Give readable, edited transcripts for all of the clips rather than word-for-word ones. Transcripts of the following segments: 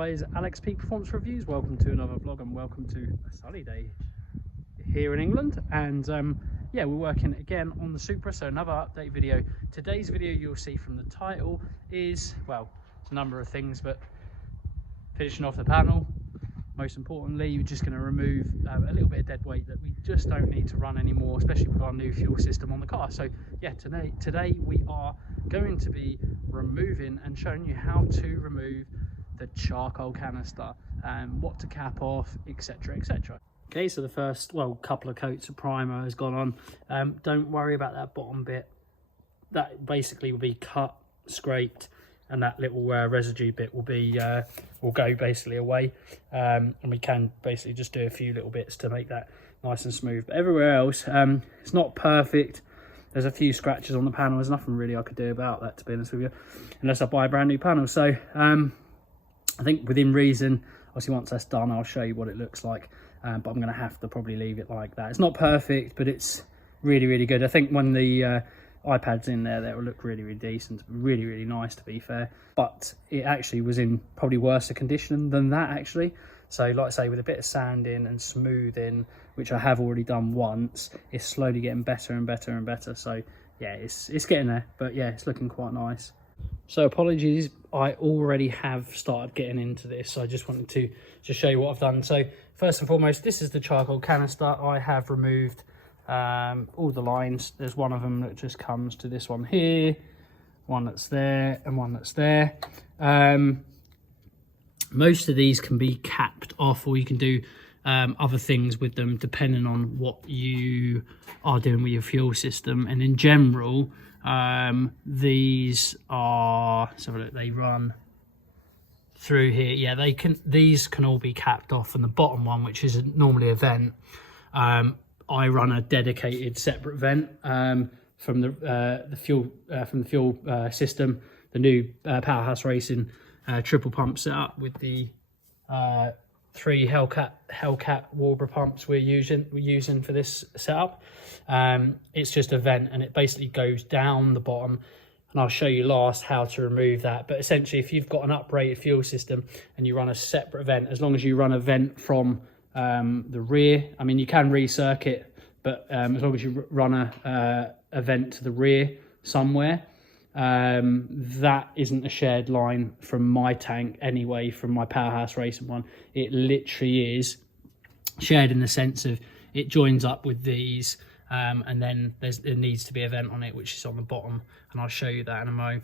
guys, Alex Peak Performance Reviews. Welcome to another vlog and welcome to a sunny day here in England. And yeah, we're working again on the Supra, so another update video. Today's video, you'll see from the title, is, well, it's a number of things, but finishing off the panel. Most importantly, you're just going to remove a little bit of dead weight that we just don't need to run anymore, especially with our new fuel system on the car. So yeah, today we are going to be removing and showing you how to remove the charcoal canister, what to cap off, etc, etc. Okay, so the first, well, couple of coats of primer has gone on. Don't worry about that bottom bit. That basically will be cut, scraped, and that little residue bit will be will go basically away, and we can basically just do a few little bits to make that nice and smooth. But everywhere else, it's not perfect. There's a few scratches on the panel. There's nothing really I could do about that, to be honest with you, unless I buy a brand new panel. So I think within reason, obviously once that's done, I'll show you what it looks like, but I'm going to have to probably leave it like that. It's not perfect, but it's really, really good. I think when the iPad's in there, that will look really, really decent, really, really nice, to be fair. But it actually was in probably worse a condition than that, actually. So like I say, with a bit of sanding and smoothing, which I have already done once, it's slowly getting better and better and better. So yeah, it's getting there, but yeah, it's looking quite nice. So apologies, I already have started getting into this, so I just wanted to just show you what I've done. So first and foremost, this is the charcoal canister. I have removed all the lines. There's one of them that just comes to this one here, one that's there, and one that's there. Most of these can be capped off, or you can do other things with them depending on what you are doing with your fuel system. And in general, these are, so look, they run through here. Yeah, these can all be capped off, and the bottom one, which is normally a vent, I run a dedicated separate vent from the fuel system. The new Powerhouse Racing triple pump setup with the 3 Hellcat Warbler pumps we're using for this setup. It's just a vent, and it basically goes down the bottom, and I'll show you last how to remove that. But essentially, if you've got an uprated fuel system and you run a separate vent, as long as you run a vent from the rear, I mean, you can recircuit, but as long as you run a vent to the rear somewhere, that isn't a shared line from my tank anyway, from my Powerhouse Racing one. It literally is shared in the sense of it joins up with these, and then there needs to be a vent on it, which is on the bottom, and I'll show you that in a moment.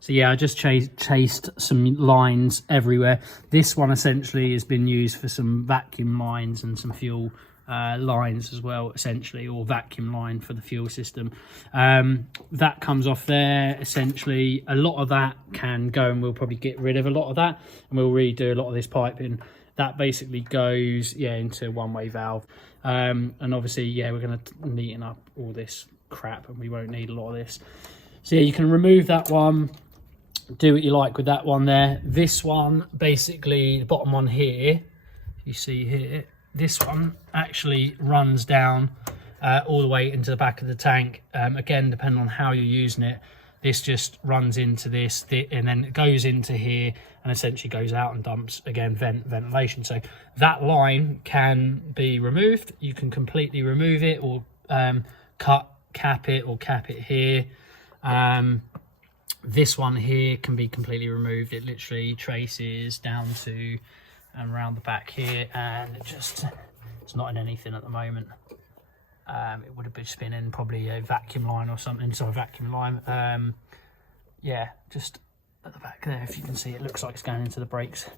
So yeah, I just chased some lines everywhere. This one essentially has been used for some vacuum lines and some fuel lines as well, essentially, or vacuum line for the fuel system. That comes off there. Essentially, a lot of that can go, and we'll probably get rid of a lot of that, and we'll redo a lot of this piping. That basically goes, yeah, into a one-way valve. And obviously, yeah, we're going to neaten up all this crap, and we won't need a lot of this. So yeah, you can remove that one, do what you like with that one there. This one, basically, the bottom one here, you see here, this one actually runs down all the way into the back of the tank. Again, depending on how you're using it, this just runs into this, and then it goes into here, and essentially goes out and dumps, again, ventilation. So that line can be removed. You can completely remove it, or cap it, or cap it here. This one here can be completely removed. It literally traces down to and around the back here, and it's not in anything at the moment. It would have been spinning probably a vacuum line or something. So a vacuum line, yeah, just at the back there, if you can see, it looks like it's going into the brakes,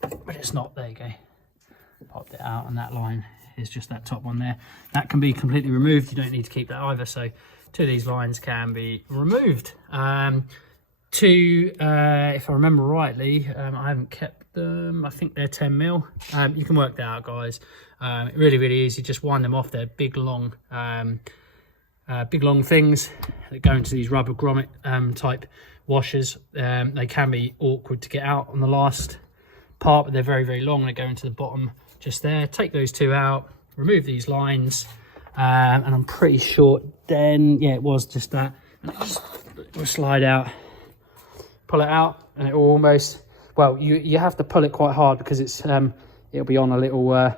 but it's not. There you go, popped it out, and that line is just that top one there. That can be completely removed. You don't need to keep that either. So 2 of these lines can be removed. If I remember rightly, I haven't kept them, I think they're 10 mil. You can work that out, guys. Really, really easy. Just wind them off. They're big long things that go into these rubber grommet type washers. They can be awkward to get out on the last part, but they're very, very long. They go into the bottom just there. Take those 2 out, remove these lines, and I'm pretty sure then, yeah, it was just that. And it will slide out, pull it out, and it will almost well, you have to pull it quite hard because it's it'll be on a little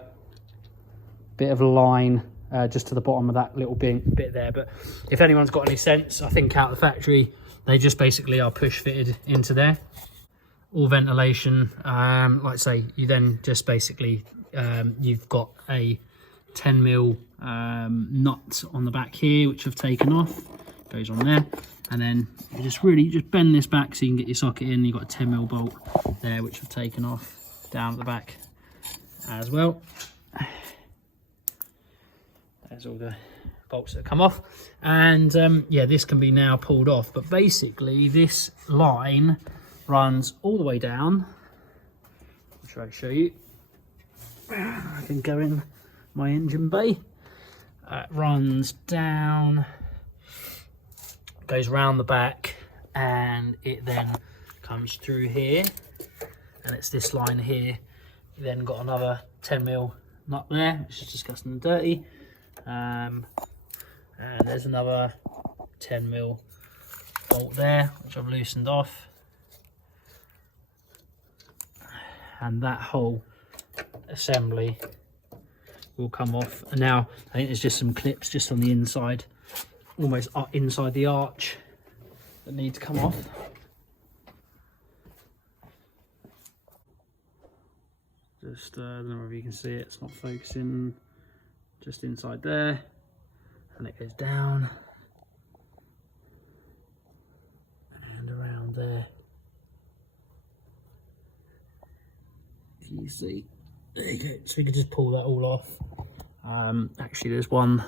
bit of a line just to the bottom of that little bit there. But if anyone's got any sense, I think out of the factory they just basically are push fitted into there. All ventilation, like I say, you then just basically you've got a 10mm nut on the back here, which I've taken off, goes on there, and then you just bend this back so you can get your socket in. You've got a 10mm bolt there, which I've taken off down at the back as well. There's all the bolts that come off, and yeah, this can be now pulled off. But basically this line runs all the way down. I'll try to show you. I can go in my engine bay. Runs down, goes round the back, and it then comes through here, and it's this line here. You then got another 10mm nut there, which is disgusting and dirty, and there's another 10mm bolt there, which I've loosened off, and that whole assembly will come off. And now I think there's just some clips just on the inside, almost inside the arch, that need to come off. Just I don't know if you can see it, it's not focusing, just inside there, and it goes down and around there. If you see, there you go. So we can just pull that all off. Actually, there's one,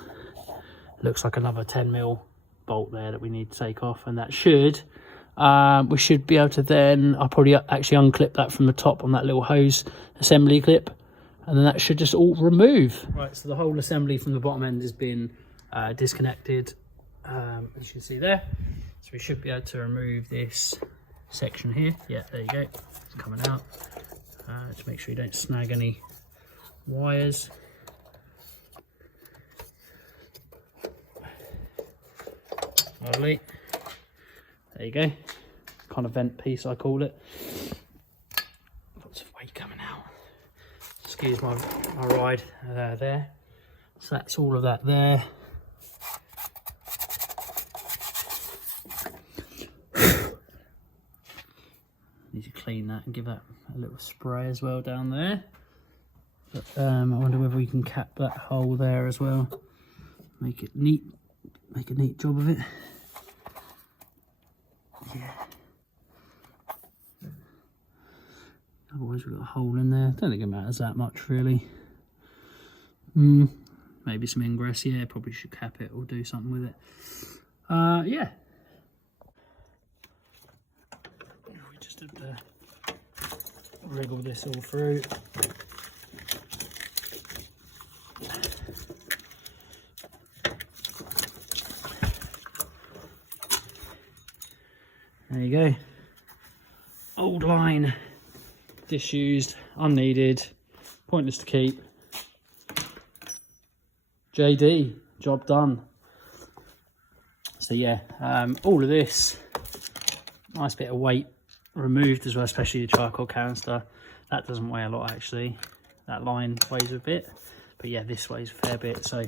looks like another 10mm bolt there that we need to take off, and that should, we should be able to then, I'll probably actually unclip that from the top on that little hose assembly clip, and then that should just all remove. Right, so the whole assembly from the bottom end has been disconnected, as you can see there. So we should be able to remove this section here. Yeah, there you go, it's coming out. To make sure you don't snag any wires. Lovely. There you go. Kind of vent piece, I call it. Lots of weight coming out. Excuse my ride there. So that's all of that there. Need to clean that and give that a little spray as well down there. But I wonder whether we can cap that hole there as well. Make it neat. Make a neat job of it. Yeah. Otherwise we've got a hole in there. Don't think it matters that much really. Maybe some ingress. Yeah, probably should cap it or do something with it. Yeah. We just have to wriggle this all through. There you go. Old line, disused, unneeded, pointless to keep. JD, job done. So yeah, all of this, nice bit of weight removed as well, especially the charcoal canister. That doesn't weigh a lot actually. That line weighs a bit, but yeah, this weighs a fair bit. So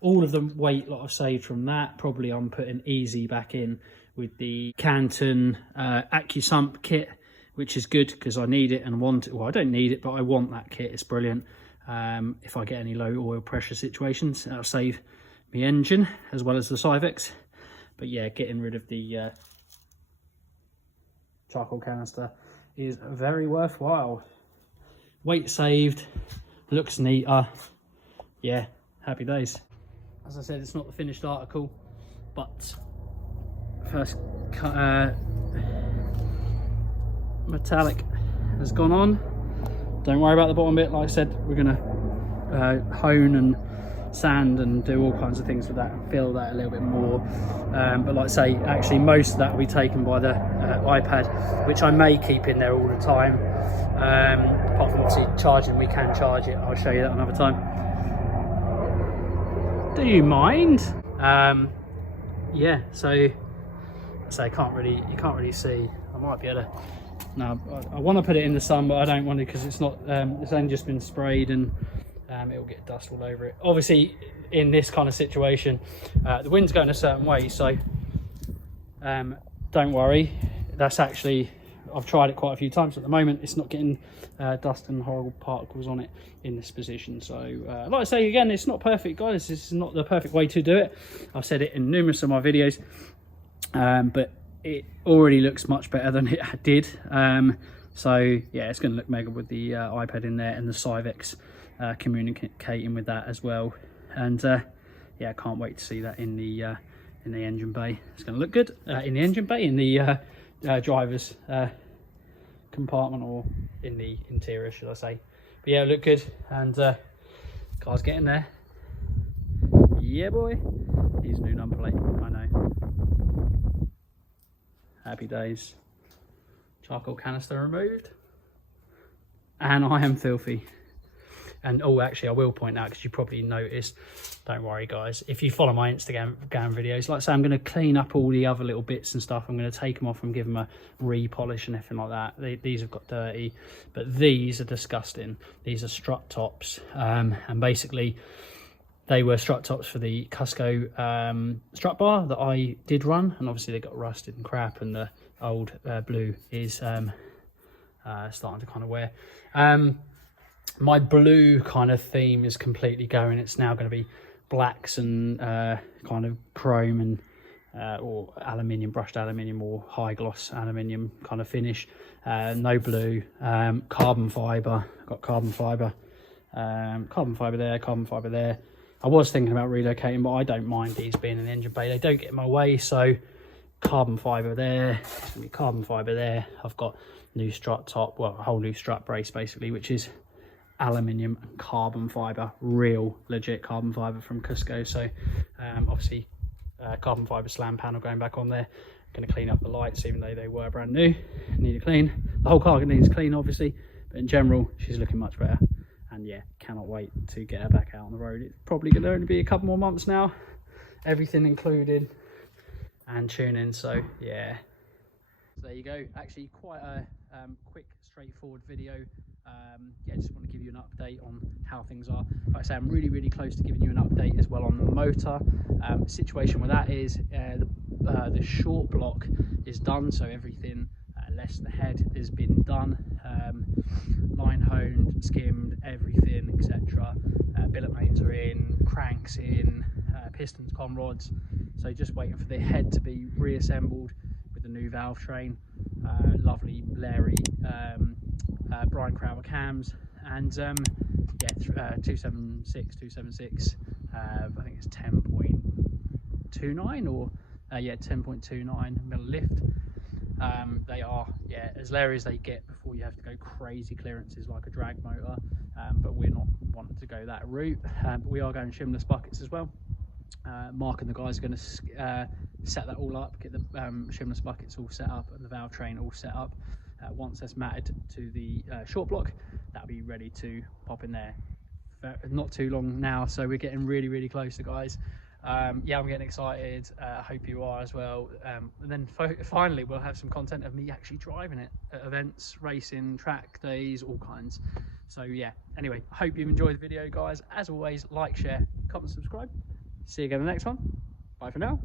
all of the weight that I've saved from that, probably I'm putting easy back in with the Canton AccuSump kit, which is good because I need it and want it. Well, I don't need it, but I want that kit. It's brilliant. If I get any low oil pressure situations, that'll save my engine as well as the Cyvex. But yeah, getting rid of the charcoal canister is very worthwhile. Weight saved, looks neater. Yeah, happy days. As I said, it's not the finished article, but first metallic has gone on. Don't worry about the bottom bit. Like I said, we're gonna hone and sand and do all kinds of things with that and fill that a little bit more. But like I say, actually most of that will be taken by the iPad, which I may keep in there all the time. Apart from obviously charging, we can charge it. I'll show you that another time. Do you mind? Yeah, so I can't really, you can't really see. I might be able to Now I want to put it in the sun, but I don't want to because it's not. It's only just been sprayed, and it'll get dust all over it. Obviously, in this kind of situation, the wind's going a certain way, so don't worry. That's actually, I've tried it quite a few times. At the moment, it's not getting dust and horrible particles on it in this position. So like I say again, it's not perfect, guys. This is not the perfect way to do it. I've said it in numerous of my videos, but it already looks much better than it did. So yeah, it's going to look mega with the iPad in there and the Civex communicating with that as well. And yeah, I can't wait to see that in the engine bay. It's going to look good in the engine bay, in the driver's compartment, or in the interior, should I say. But yeah, look good, and car's getting there. Yeah, boy. Here's a new number plate, I know. Happy days. Charcoal canister removed, and I am filthy. And oh, actually I will point out, because you probably noticed, don't worry guys, if you follow my Instagram videos, like I say, I'm going to clean up all the other little bits and stuff. I'm going to take them off and give them a re-polish and everything like that. These have got dirty, but these are disgusting. These are strut tops, and basically they were strut tops for the Cusco strut bar that I did run, and obviously they got rusted and crap, and the old blue is starting to kind of wear. My blue kind of theme is completely going. It's now going to be blacks and kind of chrome and or aluminium, brushed aluminium, or high gloss aluminium kind of finish. No blue. Carbon fiber. Got carbon fiber. Carbon fiber there. Carbon fiber there. I was thinking about relocating, but I don't mind these being in the engine bay. They don't get in my way. So carbon fiber there. There's going to be carbon fiber there. I've got new strut top. Well, a whole new strut brace basically, which is aluminium and carbon fiber, real legit carbon fiber from Cusco. So obviously carbon fiber slam panel going back on there. Going to clean up the lights, even though they were brand new. Need a clean. The whole car needs clean obviously, but in general she's looking much better. And yeah, cannot wait to get her back out on the road. It's probably going to only be a couple more months now, everything included and tuning. So yeah, so there you go. Actually quite a quick, straightforward video. Yeah, just want to give you an update on how things are. Like I say, I'm really close to giving you an update as well on the motor. Situation with that is the short block is done, so everything less the head has been done. Line honed, skimmed, everything, etc. Billet mains are in, cranks in, pistons, con rods. So just waiting for the head to be reassembled with the new valve train. Lovely Larry Brian Crowder cams, and yeah, 276 I think it's 10.29 or yeah, 10.29 middle lift. They are, yeah, as Larry as they get before you have to go crazy clearances like a drag motor, but we're not wanting to go that route. But we are going shimless buckets as well. Mark and the guys are going to set that all up, get the shimless buckets all set up and the valve train all set up. Once that's matted to the short block, that'll be ready to pop in there. Not too long now, so we're getting really close, guys. Yeah, I'm getting excited. I hope you are as well. And then finally we'll have some content of me actually driving it at events, racing, track days, all kinds. So yeah, anyway, I hope you've enjoyed the video, guys. As always, like, share, comment, subscribe. See you again in the next one. Bye for now.